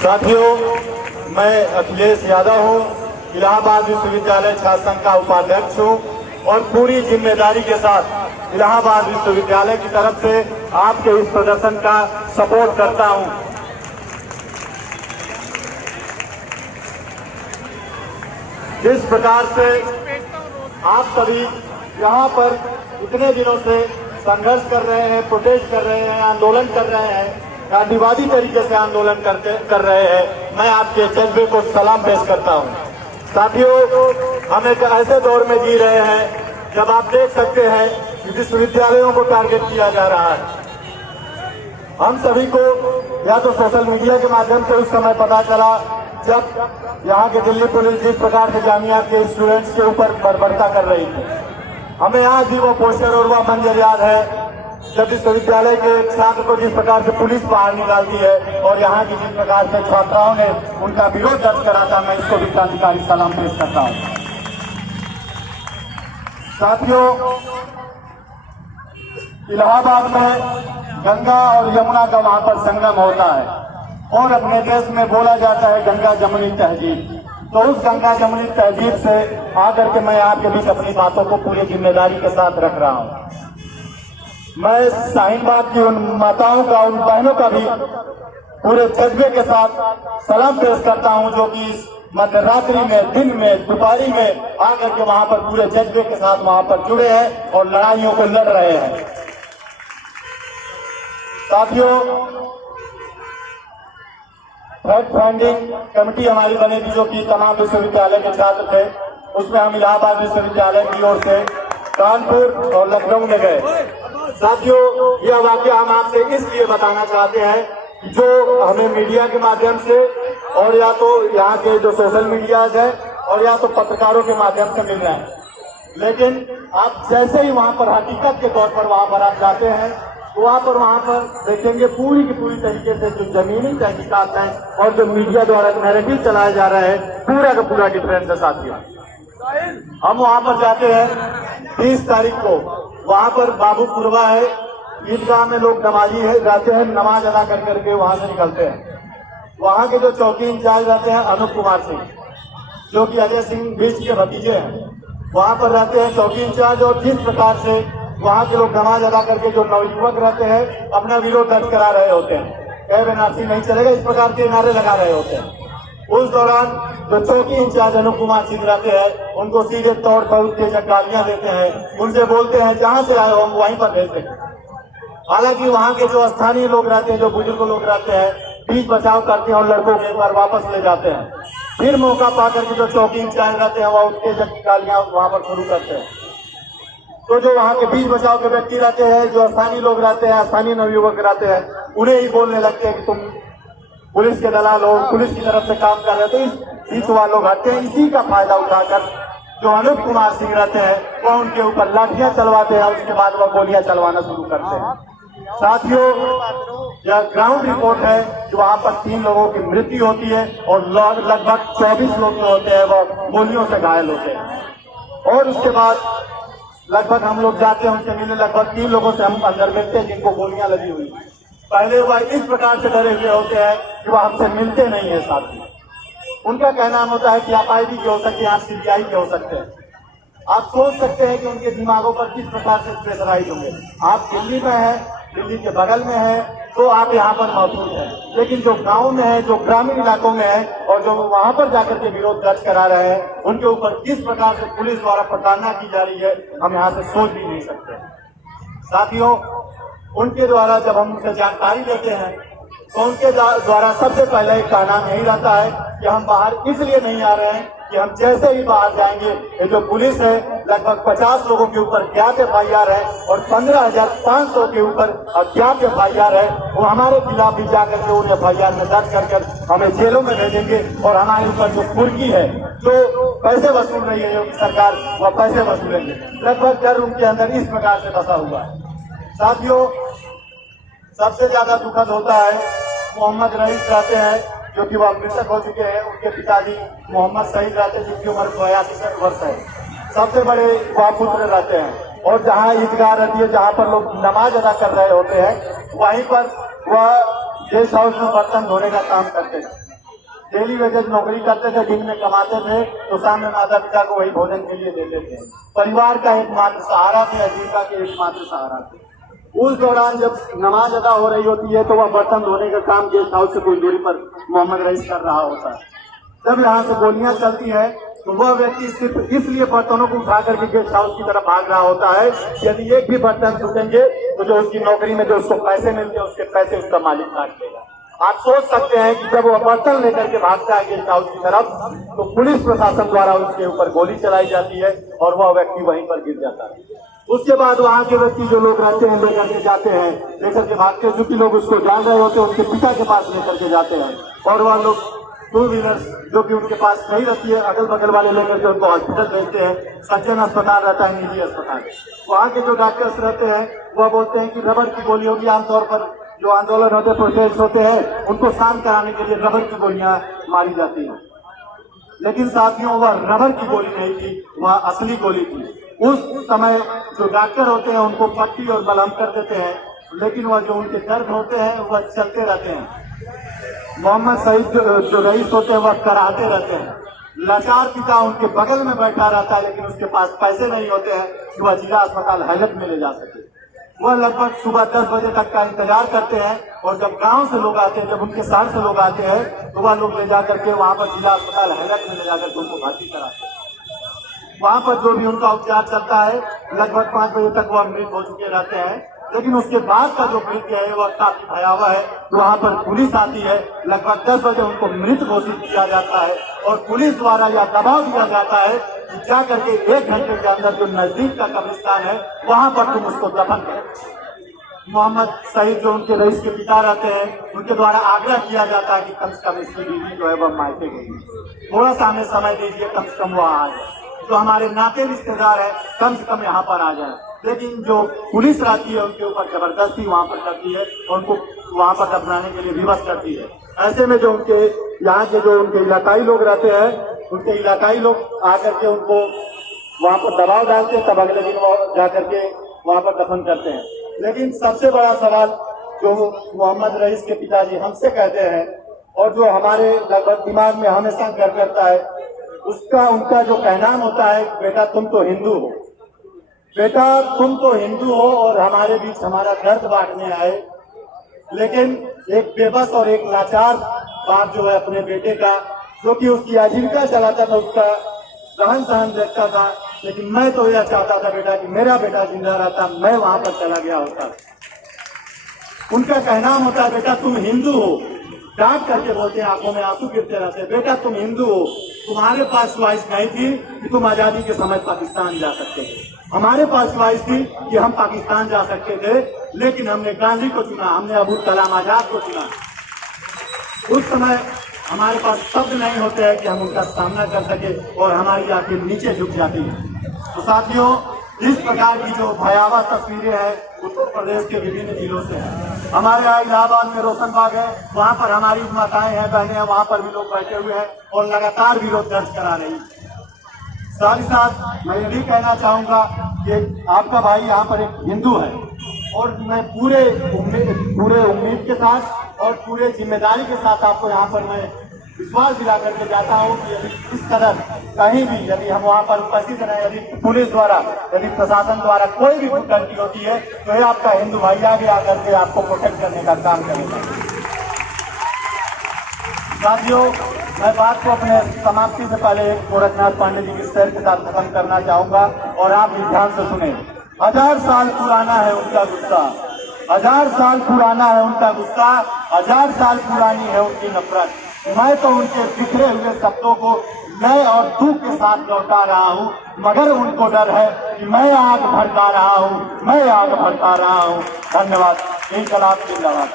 साथियों, मैं अखिलेश यादव हूँ, इलाहाबाद विश्वविद्यालय छात्र संघ का उपाध्यक्ष हूँ और पूरी जिम्मेदारी के साथ इलाहाबाद विश्वविद्यालय की तरफ से आपके इस प्रदर्शन का सपोर्ट करता हूँ। जिस प्रकार से आप सभी यहाँ पर इतने दिनों से संघर्ष कर रहे हैं, प्रोटेस्ट कर रहे हैं, आंदोलन कर रहे हैं, गांधीवादी तरीके से आंदोलन कर रहे हैं, मैं आपके जज्बे को सलाम पेश करता हूँ। साथियों, हम एक ऐसे दौर में जी रहे हैं जब आप देख सकते हैं कि विश्वविद्यालयों को टारगेट किया जा रहा है। हम सभी को या तो सोशल मीडिया के माध्यम से उस समय पता चला जब यहाँ के दिल्ली पुलिस जिस प्रकार से जामिया के स्टूडेंट्स के ऊपर बर्बरता कर रही थी। हमें आज भी वो पोस्टर और वह मंजर याद है जब विश्वविद्यालय के छात्र को जिस प्रकार से पुलिस बाहर निकालती है और यहाँ की जिस प्रकार से छात्राओं ने उनका विरोध दर्ज करा था, मैं इसको भी क्रांतिकारी सलाम पेश करता हूँ। साथियों, इलाहाबाद में गंगा और यमुना का वहां पर संगम होता है और अपने देश में बोला जाता है गंगा जमुनी तहजीब। तो उस गंगा जमुनी तहजीब से आकर के मैं आपके बीच अपनी बातों को पूरी जिम्मेदारी के साथ रख रहा हूँ। मैं शाहीनबाग की उन माताओं का, उन बहनों का भी पूरे जज्बे के साथ सलाम पेश करता हूं जो कि इस मध्यरात्रि में, दिन में, दोपहरी में आकर के वहां पर पूरे जज्बे के साथ वहां पर जुड़े हैं और लड़ाइयों को लड़ रहे हैं। साथियों, फैक्ट फाइंडिंग कमेटी हमारी बनेगी जो कि तमाम विश्वविद्यालय के छात्र थे, उसमें हम इलाहाबाद विश्वविद्यालय की ओर से कानपुर और लखनऊ में गए। साथियों, यह वाकया हम आपसे इसलिए बताना चाहते हैं जो हमें मीडिया के माध्यम से और या तो यहाँ के जो सोशल मीडिया है और या तो पत्रकारों के माध्यम से मिल रहे हैं, लेकिन आप जैसे ही वहाँ पर हकीकत के तौर पर वहाँ पर आप जाते हैं तो वहाँ पर देखेंगे पूरी की पूरी तरीके से जो जमीनी तहकीकात हैं और जो मीडिया द्वारा नैरेटिव चलाया जा रहा है, पूरा का पूरा डिफरेंस है। साथियों, हम वहाँ पर जाते हैं 30 तारीख को, वहाँ पर बाबू पुरवा है, ईदगाह में लोग नमाजी है जाते हैं, नमाज अदा कर करके वहाँ से निकलते हैं। वहाँ के जो चौकी इंचार्ज रहते हैं अनूप कुमार सिंह, जो कि अजय सिंह बीच के भतीजे हैं, वहाँ पर रहते हैं चौकी इंचार्ज। और जिस प्रकार से वहाँ के लोग नमाज अदा करके जो नवयुवक रहते हैं अपना विरोध दर्ज करा रहे होते हैं, एनआरसी नहीं चलेगा, इस प्रकार के नारे लगा रहे होते हैं। उस दौरान जो चौकी इंचार्ज अनूप कुमार सिंह रहते हैं उनको सीधे तौर पर तेजक गालियां देते हैं, उनसे बोलते हैं जहां से आए हो हम वहीं पर भेज देंगे। हालांकि वहां के जो स्थानीय लोग रहते हैं, जो बुजुर्ग लोग रहते हैं, बीच बचाव करते हैं और लड़कों को एक बार वापस ले जाते हैं। फिर मौका पाकर के जो चौकी इंचार्ज रहते हैं वह तेजक की गालियां वहां पर शुरू करते हैं। तो जो वहाँ के बीच बचाव के व्यक्ति रहते हैं, जो स्थानीय लोग रहते हैं, स्थानीय नवयुवक रहते हैं, उन्हें ही बोलने लगते हैं कि तुम पुलिस के दलाल हो, पुलिस की तरफ से काम कर रहे हैं। तो इस बीच वाले लोग आते हैं, इसी का फायदा उठाकर जो अनूप कुमार सिंह रहते हैं वह उनके ऊपर लाठियां चलवाते हैं, उसके बाद वह गोलियां चलवाना शुरू करते हैं। साथियों, यह ग्राउंड रिपोर्ट है कि वहाँ पर 3 लोगों की मृत्यु होती है और लगभग 24 लोग जो होते हैं वह गोलियों से घायल होते हैं। और उसके बाद लगभग हम लोग जाते हैं उनसे मिलने, लगभग 3 लोगों से हम अंदर मिलते हैं जिनको गोलियां लगी हुई। पहले वह इस प्रकार से डरे हुए होते हैं कि वह हमसे मिलते नहीं है। साथी, उनका कहना होता है कि आप आईबी के हो सकते हैं, आप सीबीआई के हो सकते हैं। आप सोच सकते हैं कि उनके दिमागों पर किस प्रकार से प्रेशराइज होंगे। आप दिल्ली में है, दिल्ली के बगल में है, तो आप यहाँ पर मौजूद हैं, लेकिन जो गांव में है, जो ग्रामीण इलाकों में है और जो वहां पर जाकर के विरोध दर्ज करा रहे हैं, उनके ऊपर किस प्रकार से पुलिस द्वारा प्रताड़ना की जा रही है, हम यहाँ से सोच भी नहीं सकते। साथियों, उनके द्वारा जब हम उनसे जानकारी लेते हैं तो उनके द्वारा सबसे पहले एक का नाम यही रहता है कि हम बाहर इसलिए नहीं आ रहे हैं कि हम जैसे ही बाहर जाएंगे, ये जो पुलिस है लगभग 50 लोगों के ऊपर ज्ञात FIR है और 15,500 के ऊपर अज्ञात FIR है, वो हमारे खिलाफ भी जाकर के उन FIR में दर्ज कर हमें जेलों में भेजेंगे और हमारे ऊपर जो कुर्की है, जो पैसे वसूल रही है योगी सरकार, वह पैसे वसूलेंगे। लगभग डर उनके अंदर इस प्रकार से बसा हुआ है। साथियों, सबसे ज्यादा दुखद होता है मोहम्मद रईस रहते हैं जो कि वह मृतक हो चुके हैं, उनके पिताजी मोहम्मद सईद रहते हैं जिनकी उम्र 82 वर्ष है। सबसे बड़े वह पुत्र रहते हैं और जहाँ ईदगाह रहती है, जहाँ पर लोग नमाज अदा कर रहे होते हैं, वहीं पर वह गेस्ट हाउस में बर्तन धोने का काम करते हैं। डेली वेजेज नौकरी करते थे, दिन में कमाते थे तो शाम में माता पिता को वही भोजन के लिए देते थे। परिवार का एकमात्र सहारा थे, आजीविका के एकमात्र सहारा थे। उस दौरान जब नमाज अदा हो रही होती है तो वह बर्तन धोने का काम गेस्ट हाउस से कुछ दूरी पर मोहम्मद रईस कर रहा होता है। जब यहाँ से गोलियां चलती है तो वह व्यक्ति सिर्फ इसलिए बर्तनों को उठा करके गेस्ट हाउस की तरफ भाग रहा होता है, यदि एक भी बर्तन टूटेंगे तो जो उसकी नौकरी में जो उसको पैसे मिलते हैं उसके पैसे उसका मालिक काट लेगा। आप सोच सकते हैं कि जब वह बर्तन लेकर के भागता है गेस्ट हाउस की तरफ तो पुलिस प्रशासन द्वारा उसके ऊपर गोली चलाई जाती है और वह व्यक्ति वहीं पर गिर जाता है। उसके बाद वहाँ के व्यक्ति जो लोग रहते हैं लेकर के जाते हैं, लेकर के भागते हैं, क्योंकि लोग उसको जान रहे होते हैं, उनके पिता के पास लेकर के जाते हैं और वह लोग 2 व्हीलर जो कि उनके पास नहीं रहती है अगल बगल वाले लेकर के उनको हॉस्पिटल भेजते हैं। सज्जन अस्पताल रहता है, निजी अस्पताल। वहाँ के जो डॉक्टर्स रहते हैं वह बोलते हैं कि रबर की गोली होगी। आमतौर पर जो आंदोलन होते प्रोटेस्ट होते हैं उनको शांत कराने के लिए रबर की गोलियां मारी जाती हैं, लेकिन साथियों वह रबर की गोली नहीं थी, वह असली गोली थी। उस समय जो डॉक्टर होते हैं उनको पट्टी और मलहम कर देते हैं, लेकिन वह जो उनके दर्द होते हैं वह चलते रहते हैं। मोहम्मद शहीद जो रईस होते हैं वह कराते रहते हैं। लाचार पिता उनके बगल में बैठा रहता है, लेकिन उसके पास पैसे नहीं होते हैं कि वह जिला अस्पताल हैलत में ले जा सके। वह लगभग सुबह 10 बजे तक का इंतजार करते हैं और जब गांव से लोग आते हैं, जब उनके शहर से लोग आते हैं तो वह लोग ले जाकर के वहां पर जिला अस्पताल हैलत में ले जाकर के उनको भर्ती कराते हैं। वहां पर जो भी उनका उपचार चलता है लगभग 5 बजे तक वह मृत हो चुके रहते हैं, लेकिन उसके बाद का जो मृत्यु है वह काफी भयावह है। वहां पर पुलिस आती है, लगभग 10 बजे उनको मृत घोषित किया जाता है और पुलिस द्वारा यह दबाव दिया जाता है कि जा करके 1 घंटे के अंदर जो नजदीक का कब्रिस्तान है वहां पर तुम उसको दफन करो। मोहम्मद शहीद जो उनके रईस के पिता रहते हैं उनके द्वारा आग्रह किया जाता है कि कम से कम इसकी बीवी जो है वह मायके गई, थोड़ा सा हमें समय दीजिए, कम से कम वह आ जाए, जो हमारे नाते रिश्तेदार है कम से कम यहाँ पर आ जाए। लेकिन जो पुलिस रहती है उनके ऊपर जबरदस्ती वहाँ पर करती है और उनको वहाँ पर दफनाने के लिए विवश करती है। ऐसे में जो उनके यहाँ के जो उनके इलाकाई लोग रहते हैं, उनके इलाकाई लोग आकर के उनको वहाँ पर दबाव डालते हैं, तब अगले दिन वो जाकर के वहाँ पर दफन करते हैं। लेकिन सबसे बड़ा सवाल जो मोहम्मद रईस के पिताजी हमसे कहते हैं और जो हमारे लगभग दिमाग में हमेशा घर करता है, उसका उनका जो कहना होता है, बेटा तुम तो हिंदू हो, बेटा तुम तो हिंदू हो और हमारे बीच हमारा दर्द बांटने आए। लेकिन एक बेबस और एक लाचार बाप जो है अपने बेटे का, जो कि उसकी आजीविका चलाता था, उसका रहन सहन देखता था, लेकिन मैं तो यह चाहता था बेटा कि मेरा बेटा जिंदा रहता, मैं वहां पर चला गया होता। उनका कहना होता है बेटा तुम हिंदू हो, डांट करके बोलते हैं, आंखों में आंसू गिरते रहते, बेटा तुम हिंदू हो, तुम्हारे पास च्वाइस नहीं थी कि तुम आजादी के समय पाकिस्तान जा सकते थे, हमारे पास च्वाइस थी कि हम पाकिस्तान जा सकते थे, लेकिन हमने गांधी को चुना, हमने अबुल कलाम आजाद को चुना। उस समय हमारे पास शब्द नहीं होते हैं कि हम उनका सामना कर सके और हमारी आंखें नीचे झुक जाती है। तो साथियों, इस प्रकार की जो भयावह तस्वीरें हैं उत्तर प्रदेश के विभिन्न जिलों से हैं। हमारे यहाँ इलाहाबाद में रोशन बाग है, वहाँ पर हमारी माताएं हैं, बहनें हैं, वहाँ पर भी लोग बैठे हुए हैं और लगातार विरोध दर्ज करा रही है। साथ ही साथ मैं ये भी कहना चाहूंगा कि आपका भाई यहाँ पर एक हिंदू है और मैं पूरे उम्मीद के साथ और पूरे जिम्मेदारी के साथ आपको यहाँ पर मैं विश्वास दिला करके जाता हूँ कि यदि इस तरह कहीं भी यदि हम वहाँ पर उपस्थित रहे, यदि पुलिस द्वारा, यदि प्रशासन द्वारा कोई भी गलती होती है तो ये आपका हिंदू भाई आगे आकर के आपको प्रोटेक्ट करने का काम करेगा। साथियों, मैं बात को अपने समाप्ति से पहले गोरखनाथ पांडे जी की शेर के साथ खत्म करना चाहूंगा और आप भी ध्यान से सुने। 1000 साल पुराना है उनका गुस्सा, 1000 साल पुराना है उनका गुस्सा, 1000 साल पुरानी है उनकी नफरत। मैं तो उनके बिखरे हुए शब्दों को मैं और तू के साथ लौटा रहा हूँ, मगर उनको डर है कि मैं आग भड़का रहा हूँ, मैं आग भड़का रहा हूँ। धन्यवाद। इंकलाब जिंदाबाद।